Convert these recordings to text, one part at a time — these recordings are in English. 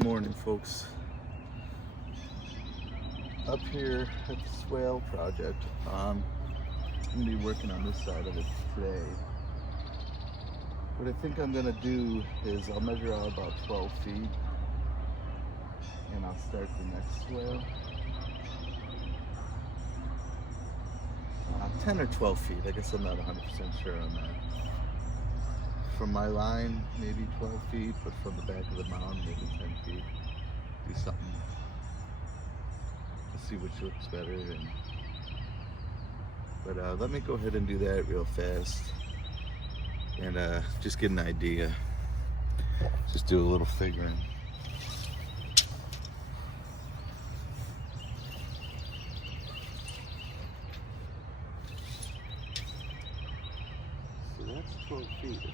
Good morning, folks. Up here at the Swale project, I'm going to be working on this side of it today. What I think I'm going to do is I'll measure out about 12 feet and I'll start the next swale. 10 or 12 feet, I guess I'm not 100% sure on that. From my line, maybe 12 feet, but from the back of the mound, maybe 10 feet. Do something to see which looks better. But let me go ahead and do that real fast and just get an idea. Just do a little figuring. So that's 12 feet.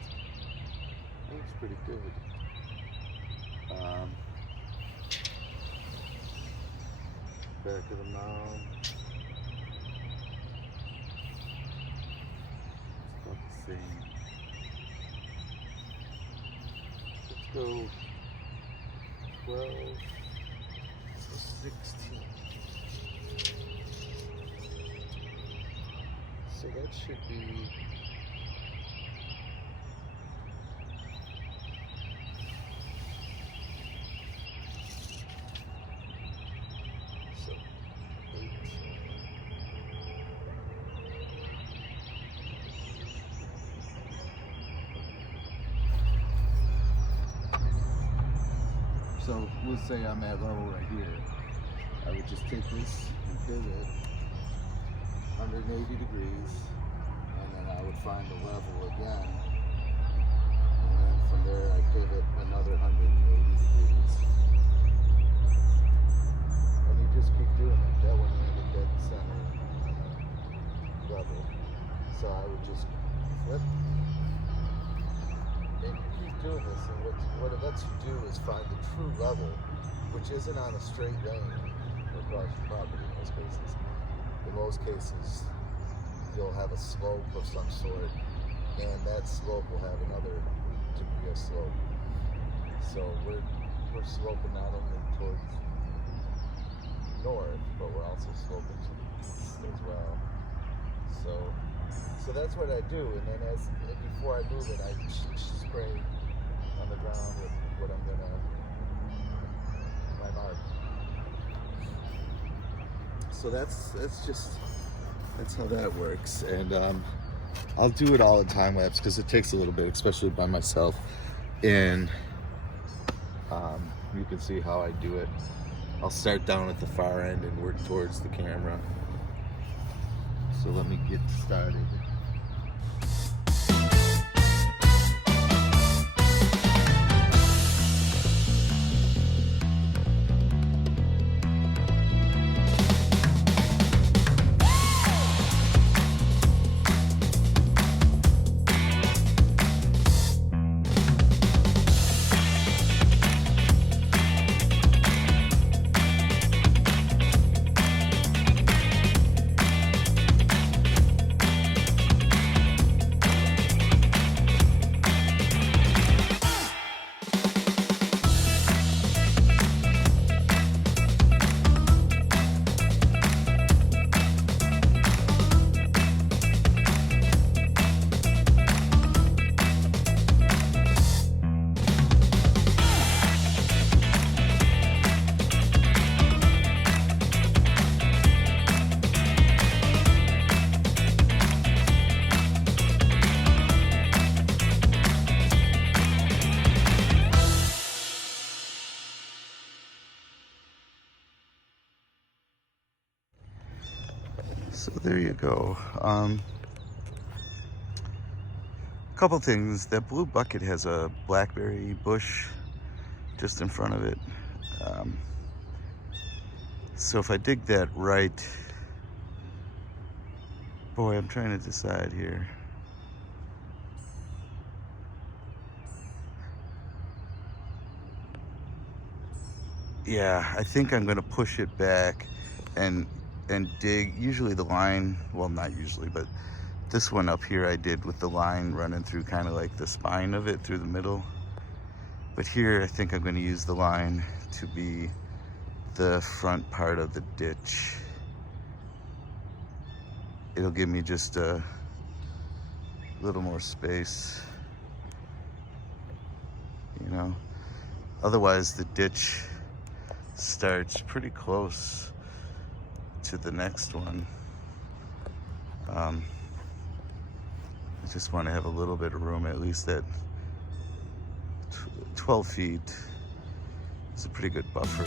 Looks pretty good. Back of the mound. It's about the same. Let's go 12 to 16. So that should be So we'll say I'm at level right here. I would just take this and pivot 180 degrees, and then I would find the level again. And then from there I pivot another 180 degrees. And you just keep doing it. That one landed dead center level. So I would just flip. And you keep doing this, and what it lets you do is find the true level, which isn't on a straight lane across your property in most cases. In most cases, you'll have a slope of some sort, and that slope will have another degree of slope. So we're sloping not only towards north, but we're also sloping to the east as well. So that's what I do, and then before I move it, I spray on the ground with what I'm gonna, my mark. So that's how that works, and I'll do it all in time lapse because it takes a little bit, especially by myself, and you can see how I do it. I'll start down at the far end and work towards the camera. So let me get started. So there you go. Couple things. That blue bucket has a blackberry bush just in front of it. So if I dig that right, boy, I'm trying to decide here. Yeah, I think I'm gonna push it back and dig. Usually the line, well, not usually, but this one up here I did with the line running through kind of like the spine of it through the middle. But here I think I'm going to use the line to be the front part of the ditch. It'll give me just a little more space, you know. Otherwise the ditch starts pretty close to the next one. I just want to have a little bit of room, at least at 12 feet is a pretty good buffer.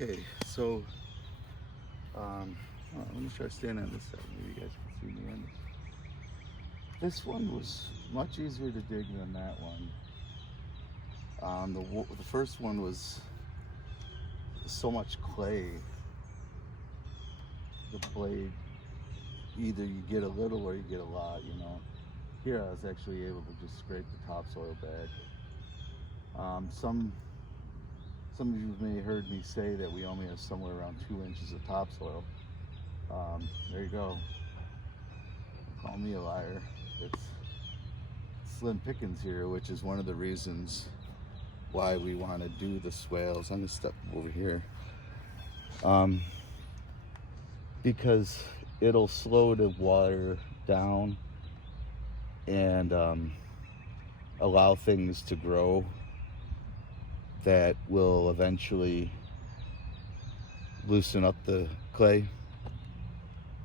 Okay, so let me try standing on this side. Maybe you guys can see me in. This one was much easier to dig than that one. The first one was so much clay. The blade, either you get a little or you get a lot, you know. Here I was actually able to just scrape the topsoil back. Some of you may have heard me say that we only have somewhere around 2 inches of topsoil. There you go. Call me a liar. It's slim pickings here, which is one of the reasons why we want to do the swales. I'm going to step over here. Because it'll slow the water down and allow things to grow that will eventually loosen up the clay.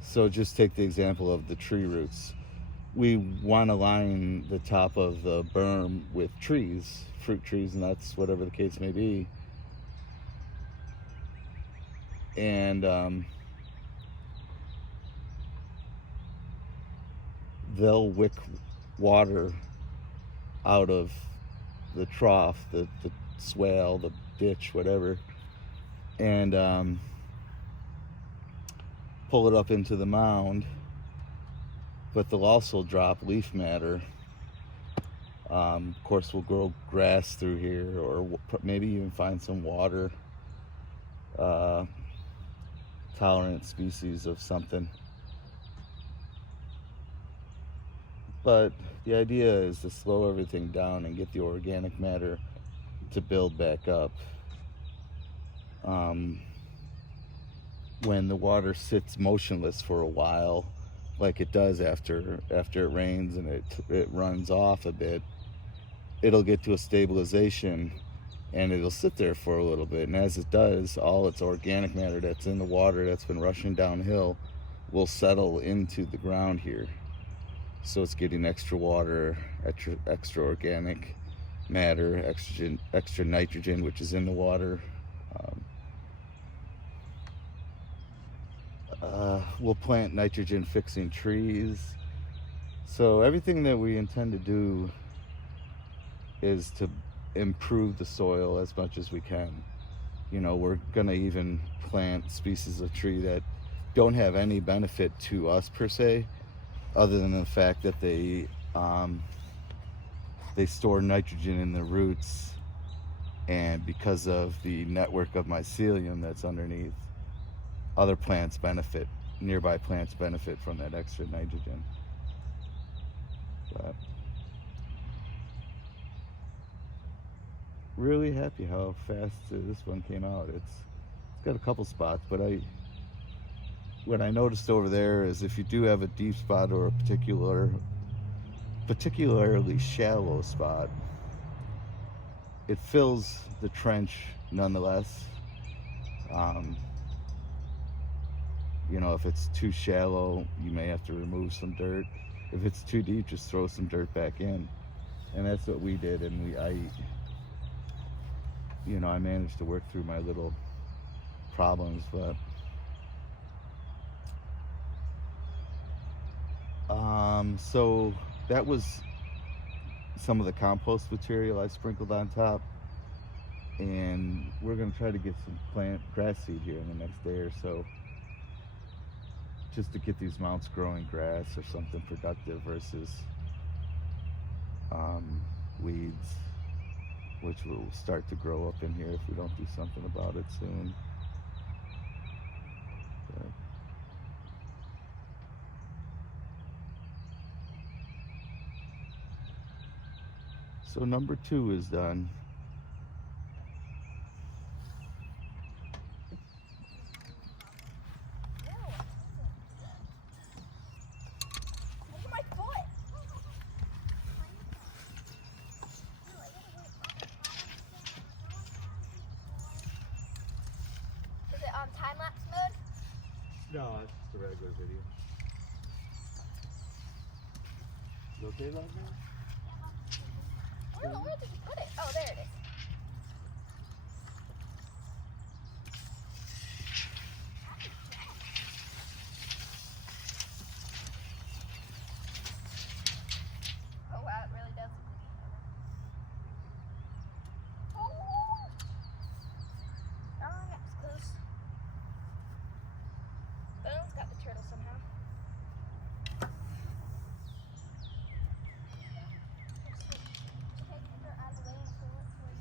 So just take the example of the tree roots. We want to line the top of the berm with trees, fruit trees, nuts, whatever the case may be. And they'll wick water out of the trough, the swale, the ditch, whatever, and pull it up into the mound. But they'll also drop leaf matter. Of course, we'll grow grass through here, or maybe even find some water tolerant species of something. But the idea is to slow everything down and get the organic matter to build back up. When the water sits motionless for a while, like it does after it rains and it runs off a bit, it'll get to a stabilization and it'll sit there for a little bit. And as it does, all its organic matter that's in the water that's been rushing downhill will settle into the ground here. So it's getting extra water, extra organic matter, extra nitrogen, which is in the water. we'll plant nitrogen fixing trees. So everything that we intend to do is to improve the soil as much as we can. You know, we're gonna even plant species of tree that don't have any benefit to us per se, other than the fact that they store nitrogen in the roots, and because of the network of mycelium that's underneath, other plants benefit, nearby plants benefit from that extra nitrogen. But really happy how fast this one came out. It's got a couple spots, but what I noticed over there is if you do have a deep spot or a particularly shallow spot, it fills the trench nonetheless. You know, if it's too shallow, you may have to remove some dirt. If it's too deep, just throw some dirt back in. And that's what we did, and I managed to work through my little problems, but so that was some of the compost material I sprinkled on top, and we're going to try to get some plant grass seed here in the next day or so, just to get these mounts growing grass or something productive versus weeds, which will start to grow up in here if we don't do something about it soon. But so number 2 is done. Time-lapse mode? No, it's just a regular video. You okay, Roger? Where did you put it? Oh, there it is. Oh wow, it really does. Oh, that was close. Bone's got the turtle somehow. Take her out of the way and pull it towards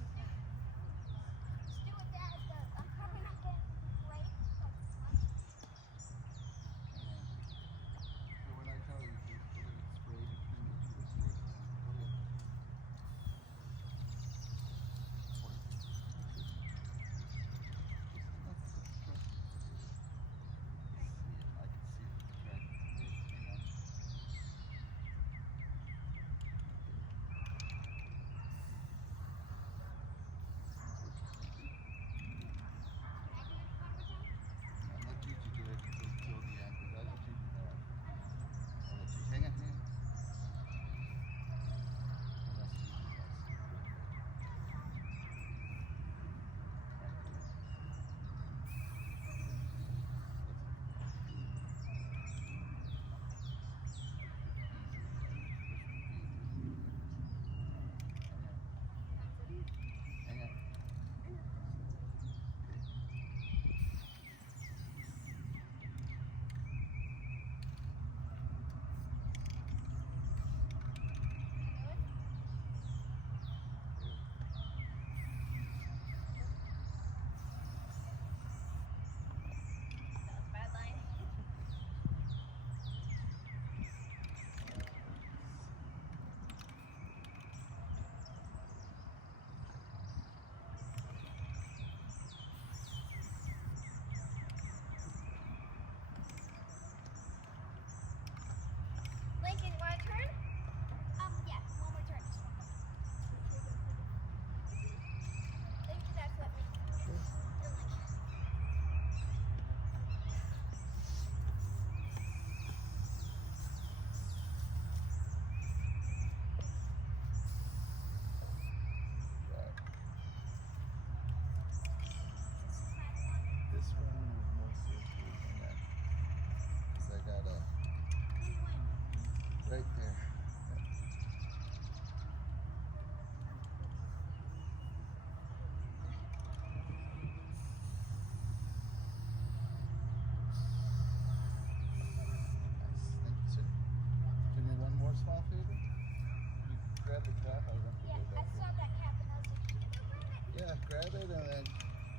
grab it and then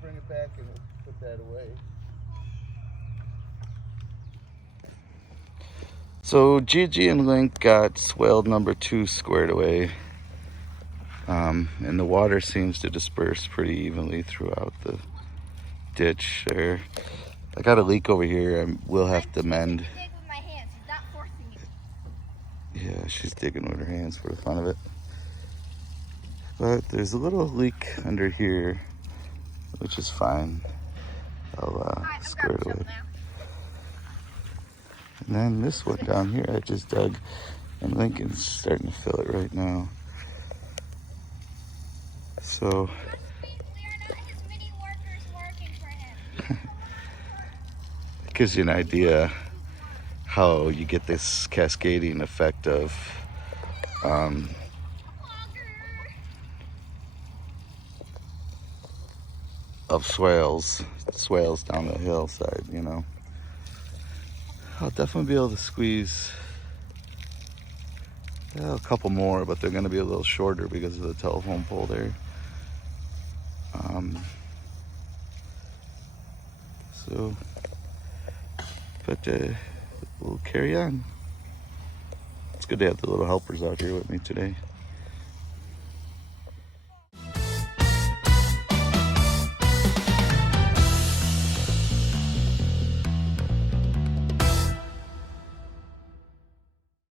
bring it back and we'll put that away. So Gigi and Linc got swale number 2 squared away. And the water seems to disperse pretty evenly throughout the ditch there. I got a leak over here. I will have to mend. Dig with my hands. He's not forcing it. Yeah, she's digging with her hands for the fun of it. But there's a little leak under here, which is fine. I'll square it away. And then this one down here, I just dug, and Lincoln's starting to fill it right now. So We are not his mini workers working for him. it gives you an idea how you get this cascading effect of swales down the hillside, you know. I'll definitely be able to squeeze a couple more, but they're going to be a little shorter because of the telephone pole there. But we'll carry on. It's good to have the little helpers out here with me today.